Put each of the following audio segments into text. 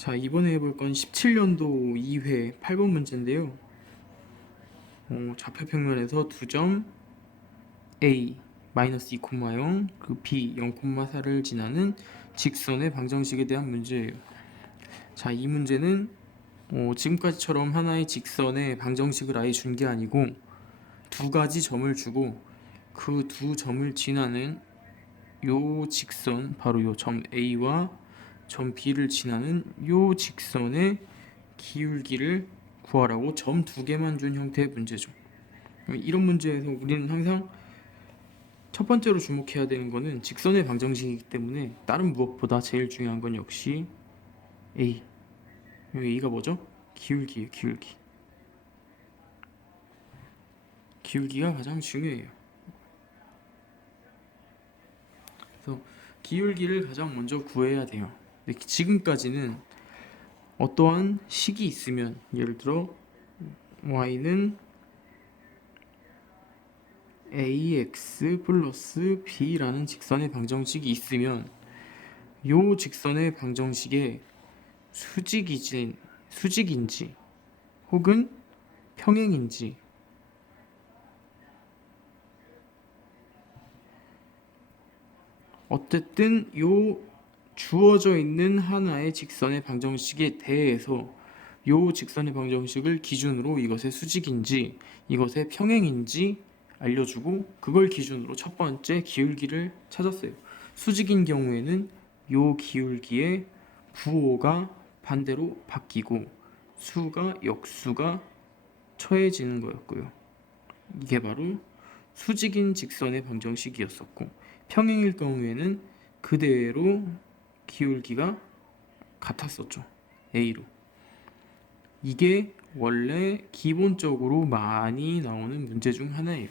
자, 이번에 해볼 건 17년도 2회 8번 문제인데요. 좌표 평면에서 두 점 A 마이너스 2,0, 그 B 0,4를 지나는 직선의 방정식에 대한 문제예요. 자, 이 문제는 지금까지처럼 하나의 직선의 방정식을 아예 준 게 아니고 두 가지 점을 주고 그 두 점을 지나는 요 직선, 바로 요 점 A와 점 B를 지나는 요 직선의 기울기를 구하라고 점 두 개만 준 형태의 문제죠. 이런 문제에서 우리는 항상 첫 번째로 주목해야 되는 거는 직선의 방정식이기 때문에 다른 무엇보다 제일 중요한 건 역시 A. A가 뭐죠? 기울기예요. 기울기. 기울기가 가장 중요해요. 그래서 기울기를 가장 먼저 구해야 돼요. 근데 지금까지는 어떠한 식이 있으면, 예를 들어 y는 ax 플러스 b라는 직선의 방정식이 있으면 요 직선의 방정식에 수직인지 혹은 평행인지 어쨌든 요 주어져 있는 하나의 직선의 방정식에 대해서 요 직선의 방정식을 기준으로 이것의 수직인지 이것의 평행인지 알려주고, 그걸 기준으로 첫 번째 기울기를 찾았어요. 수직인 경우에는 요 기울기의 부호가 반대로 바뀌고 수가 역수가 처해지는 거였고요. 이게 바로 수직인 직선의 방정식이었었고, 평행일 경우에는 그대로 기울기가 같았었죠. A로. 이게 원래 기본적으로 많이 나오는 문제 중 하나예요.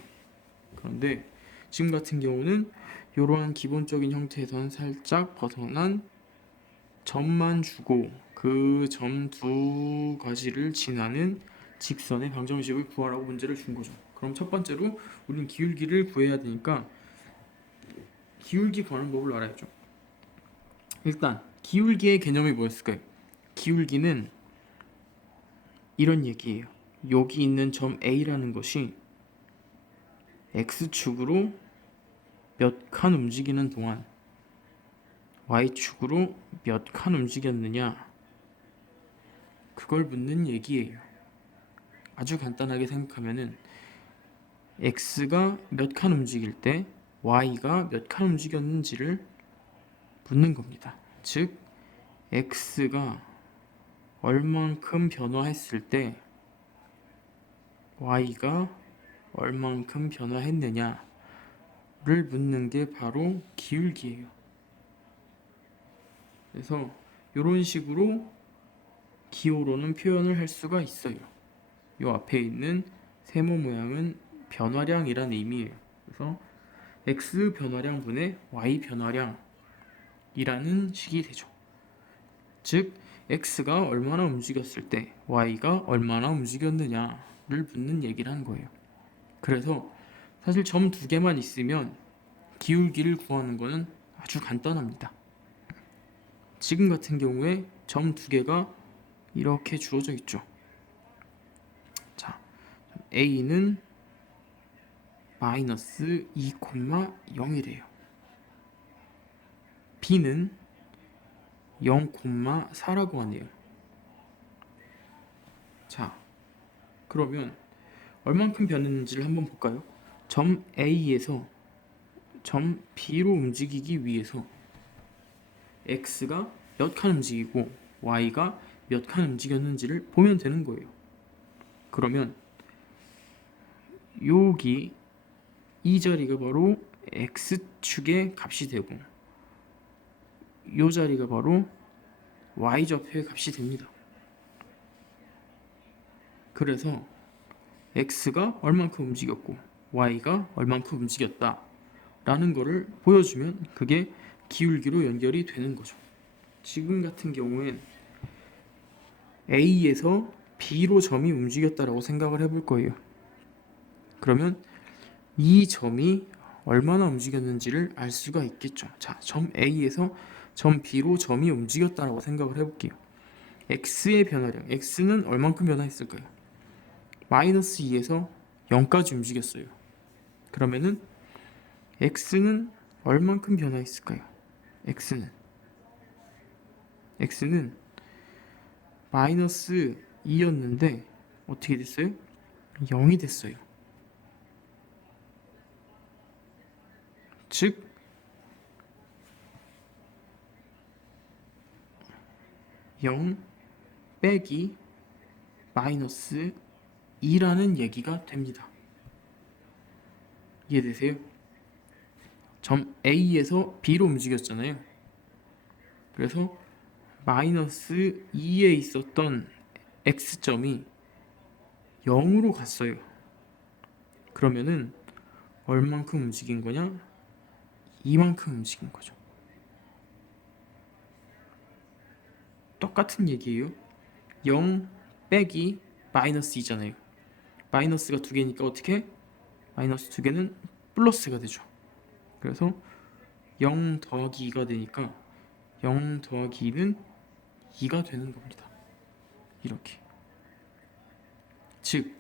그런데 지금 같은 경우는 이러한 기본적인 형태에선 살짝 벗어난 점만 주고 그 점 두 가지를 지나는 직선의 방정식을 구하라고 문제를 준 거죠. 그럼 첫 번째로 우리는 기울기를 구해야 되니까 기울기 구하는 법을 알아야죠. 일단 기울기의 개념이 뭐였을까요? 기울기는 이런 얘기예요. 여기 있는 점 A라는 것이 X축으로 몇 칸 움직이는 동안 Y축으로 몇 칸 움직였느냐, 그걸 묻는 얘기예요. 아주 간단하게 생각하면은 X가 몇 칸 움직일 때 Y가 몇 칸 움직였는지를 묻는 겁니다. 즉 X가 얼만큼 변화했을 때 Y가 얼만큼 변화했느냐를 묻는 게 바로 기울기예요. 그래서 이런 식으로 기호로는 표현을 할 수가 있어요. 이 앞에 있는 세모 모양은 변화량이란 의미예요. 그래서 X 변화량분의 Y 변화량이라는 식이 되죠. 즉 X가 얼마나 움직였을 때 Y가 얼마나 움직였느냐를 묻는 얘기를 한 거예요. 그래서 사실 점 두 개만 있으면 기울기를 구하는 거는 아주 간단합니다. 지금 같은 경우에 점 두 개가 이렇게 주어져 있죠. 자, A는 마이너스 2,0이래요. B는 0,4라고 하네요. 자, 그러면 얼만큼 변했는지를 한번 볼까요? 점 A에서 점 B로 움직이기 위해서 X가 몇 칸 움직이고 Y가 몇 칸 움직였는지를 보면 되는 거예요. 그러면 여기 이 자리가 바로 X축의 값이 되고 이 자리가 바로 Y좌표의 값이 됩니다. 그래서 X가 얼만큼 움직였고 Y가 얼만큼 움직였다 라는 거를 보여주면 그게 기울기로 연결이 되는 거죠. 지금 같은 경우엔 A에서 B로 점이 움직였다라고 생각을 해볼 거예요. 그러면 이 점이 얼마나 움직였는지를 알 수가 있겠죠. 자, 점 A에서 점 B로 점이 움직였다라고 생각을 해볼게요. x의 변화량, x는 얼만큼 변화했을까요? 마이너스 2에서 0까지 움직였어요. 그러면은 x는 얼만큼 변화했을까요? x는 마이너스 2였는데 어떻게 됐어요? 0이 됐어요. 즉 0 빼기 마이너스 2라는 얘기가 됩니다. 이해되세요? 점 A에서 B로 움직였잖아요. 그래서 마이너스 2에 있었던 X점이 0으로 갔어요. 그러면은 얼만큼 움직인 거냐? 이만큼 움직인 거죠. 똑같은 얘기예요. 0 빼기 마이너스 2잖아요. 마이너스가 두 개니까 어떻게? 마이너스 두 개는 플러스가 되죠. 그래서 0 더하기 2가 되니까 0 더하기 2는 2가 되는 겁니다. 이렇게. 즉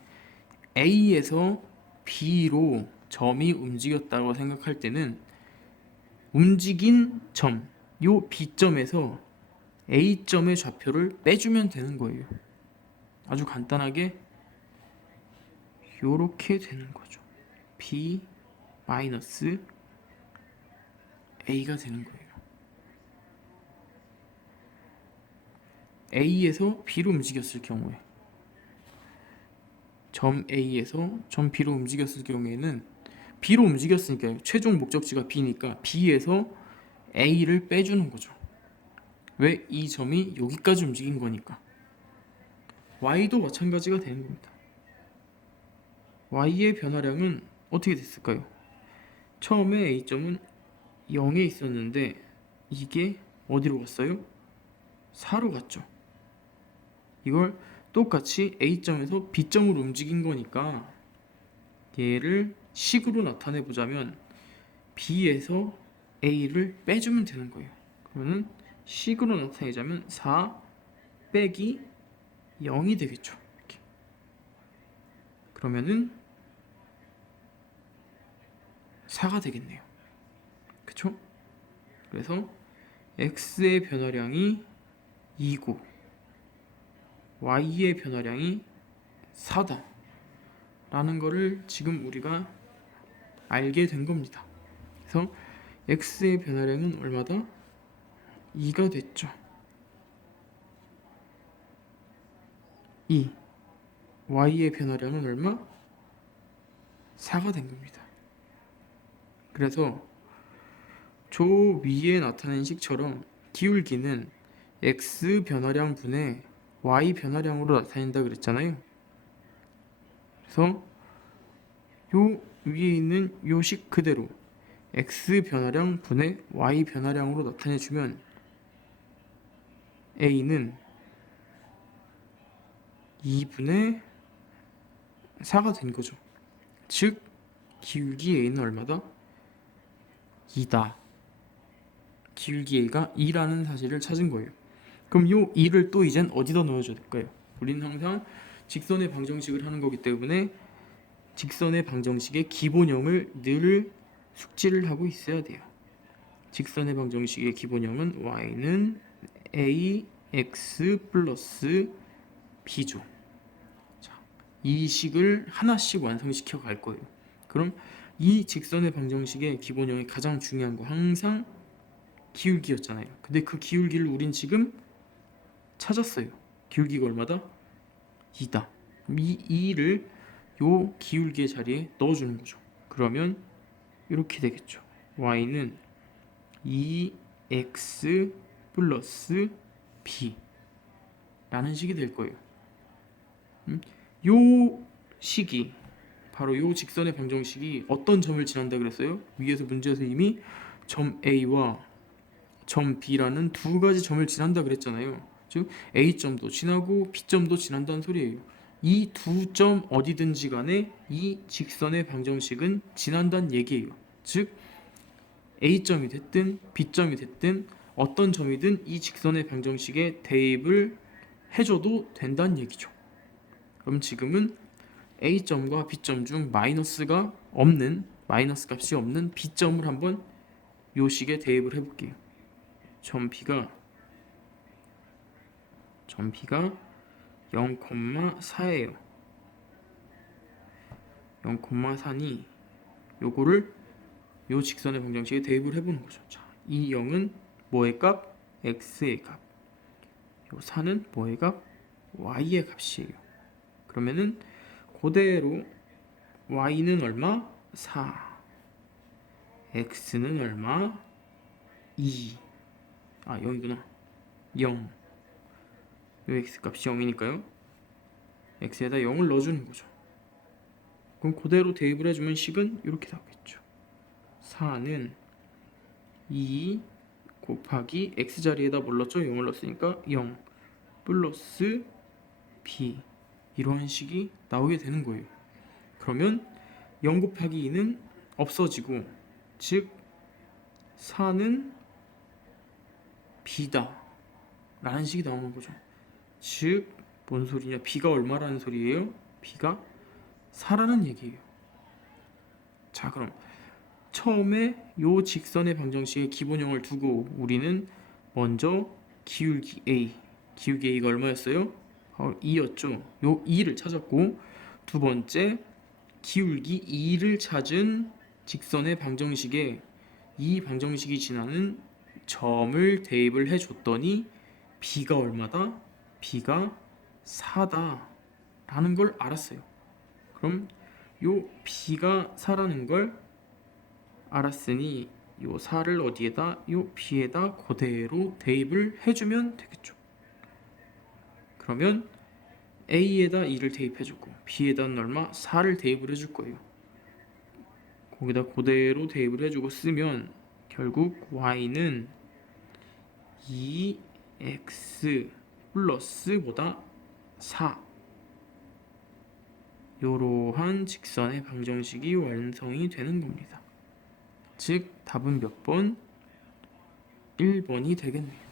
A에서 B로 점이 움직였다고 생각할 때는 움직인 점, 요 B점에서 A점의 좌표를 빼주면 되는 거예요. 아주 간단하게 요렇게 되는 거죠. B 마이너스 A가 되는 거예요. A에서 B로 움직였을 경우에 점 A에서 점 B로 움직였을 경우에는 B로 움직였으니까 최종 목적지가 B니까 B에서 A를 빼주는 거죠. 왜? 이 점이 여기까지 움직인 거니까. Y도 마찬가지가 되는 겁니다. Y의 변화량은 어떻게 됐을까요? 처음에 A점은 0에 있었는데 이게 어디로 갔어요? 4로 갔죠. 이걸 똑같이 A점에서 B점으로 움직인 거니까 얘를 식으로 나타내 보자면 B에서 A를 빼주면 되는 거예요. 그러면 식으로 나타내자면 4 빼기 0이 되겠죠. 이렇게. 그러면은 4가 되겠네요. 그쵸? 그래서 X의 변화량이 2고 Y의 변화량이 4다 라는 거를 지금 우리가 알게 된 겁니다. 그래서 X의 변화량은 얼마다? 2가 됐죠. 2. Y의 변화량은 얼마? 4가 된 겁니다. 그래서 저 위에 나타낸 식처럼 기울기는 X 변화량 분의 Y 변화량으로 나타낸다 그랬잖아요. 그래서 요 위에 있는 요 식 그대로 X 변화량 분의 Y 변화량으로 나타내주면 A는 2분의 4가 된 거죠. 즉 기울기 A는 얼마다? 2다. 기울기 A가 2라는 사실을 찾은 거예요. 그럼 요 2를 또 이젠 어디다 넣어줘야 될까요? 우리는 항상 직선의 방정식을 하는 거기 때문에 직선의 방정식의 기본형을 늘 숙지를 하고 있어야 돼요. 직선의 방정식의 기본형은 y는 ax 플러스 b죠. 자, 이 식을 하나씩 완성시켜 갈 거예요. 그럼 이 직선의 방정식의 기본형이 가장 중요한 거 항상 기울기였잖아요. 근데 그 기울기를 우린 지금 찾았어요. 기울기가 얼마다? 2다. 이 2를 요 기울기의 자리에 넣어주는 거죠. 그러면 이렇게 되겠죠. y는 2x 플러스 b 라는 식이 될 거예요. 요 식이 바로 요 직선의 방정식이 어떤 점을 지난다 그랬어요? 위에서 문제에서 이미 점 A와 점 B라는 두 가지 점을 지난다 그랬잖아요. 즉 A점도 지나고 B점도 지난다는 소리예요. 이 두 점 어디든지 간에 이 직선의 방정식은 지난다는 얘기예요. 즉 A점이 됐든 B점이 됐든 어떤 점이든 이 직선의 방정식에 대입을 해줘도 된다는 얘기죠. 그럼 지금은 A점과 B점 중 마이너스 값이 없는 B점을 한번 요 식에 대입을 해볼게요. 점 B가 0,4예요. 0,4니 요거를 요 직선의 방정식에 대입을 해보는 거죠. 자, 이 0은 뭐의 값? x의 값. 요 4는 뭐의 값? y의 값이에요. 그러면은 그대로 y는 얼마? 4. x는 얼마? 2. 0이구나. 0. 요 x 값이 0이니까요. x에다 0을 넣어주는 거죠. 그럼 그대로 대입을 해주면 식은 이렇게 나오겠죠. 4는 2 곱하기 x자리에다 뭘 넣었죠? 0을 넣었으니까 0 플러스 b, 이러한 식이 나오게 되는 거예요. 그러면 0 곱하기 2는 없어지고, 즉 4는 b다 라는 식이 나오는 거죠. 즉 뭔 소리냐? b가 얼마라는 소리예요? b가 4라는 얘기예요. 자, 그럼 처음에 요 직선의 방정식에 기본형을 두고 우리는 먼저 기울기 A가 얼마였어요? 2였죠. 요 2를 찾았고, 두 번째 기울기 2를 찾은 직선의 방정식에 이 방정식이 지나는 점을 대입을 해줬더니 B가 얼마다? B가 4다 라는 걸 알았어요. 그럼 요 B가 4라는 걸 알았으니 요 4를 어디에다? 요 B에다 그대로 대입을 해주면 되겠죠. 그러면 A에다 2를 대입해주고 B에다는 얼마? 4를 대입을 해줄 거예요. 거기다 그대로 대입을 해주고 쓰면 결국 Y는 2X 플러스 뭐다? 4. 요러한 직선의 방정식이 완성이 되는 겁니다. 즉 답은 몇 번? 1번이 되겠네요.